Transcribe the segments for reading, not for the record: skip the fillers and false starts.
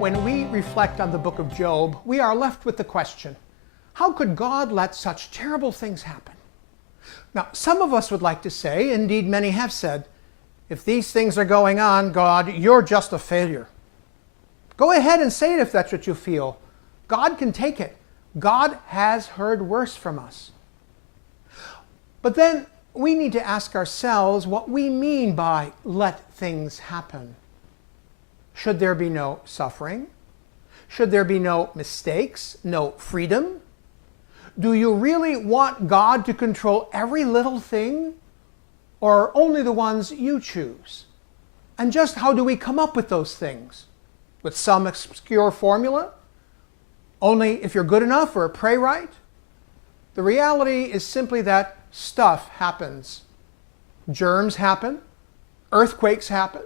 When we reflect on the book of Job, we are left with the question, how could God let such terrible things happen? Now, some of us would like to say, indeed many have said, if these things are going on, God, you're just a failure. Go ahead and say it if that's what you feel. God can take it. God has heard worse from us. But then we need to ask ourselves what we mean by let things happen. Should there be no suffering? Should there be no mistakes, no freedom? Do you really want God to control every little thing, or only the ones you choose? And just how do we come up with those things? With some obscure formula? Only if you're good enough or pray right? The reality is simply that stuff happens. Germs happen, earthquakes happen,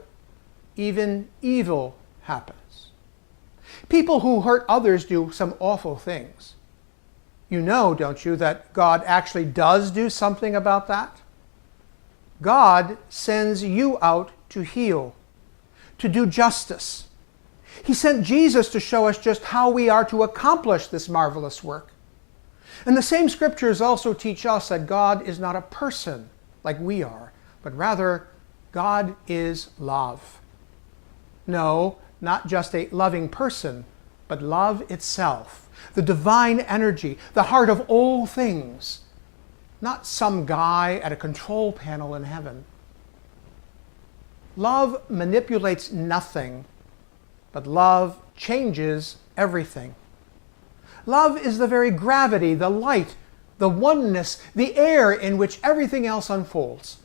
even evil happens. People who hurt others do some awful things. You know, don't you, that God actually does do something about that? God sends you out to heal, to do justice. He sent Jesus to show us just how we are to accomplish this marvelous work. And the same scriptures also teach us that God is not a person like we are, but rather God is love. No, not just a loving person, but love itself, the divine energy, the heart of all things, not some guy at a control panel in heaven. Love manipulates nothing, but love changes everything. Love is the very gravity, the light, the oneness, the air in which everything else unfolds.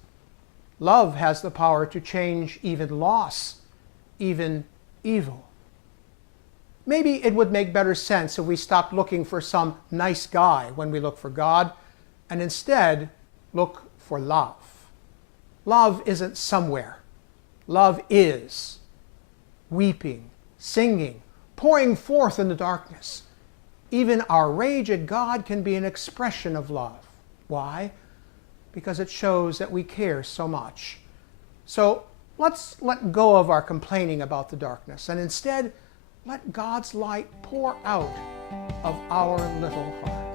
Love has the power to change even loss, even evil. Maybe it would make better sense if we stopped looking for some nice guy when we look for God, and instead look for love. Love isn't somewhere. Love is weeping, singing, pouring forth in the darkness. Even our rage at God can be an expression of love. Why? Because it shows that we care so much. So let's let go of our complaining about the darkness and instead let God's light pour out of our little heart.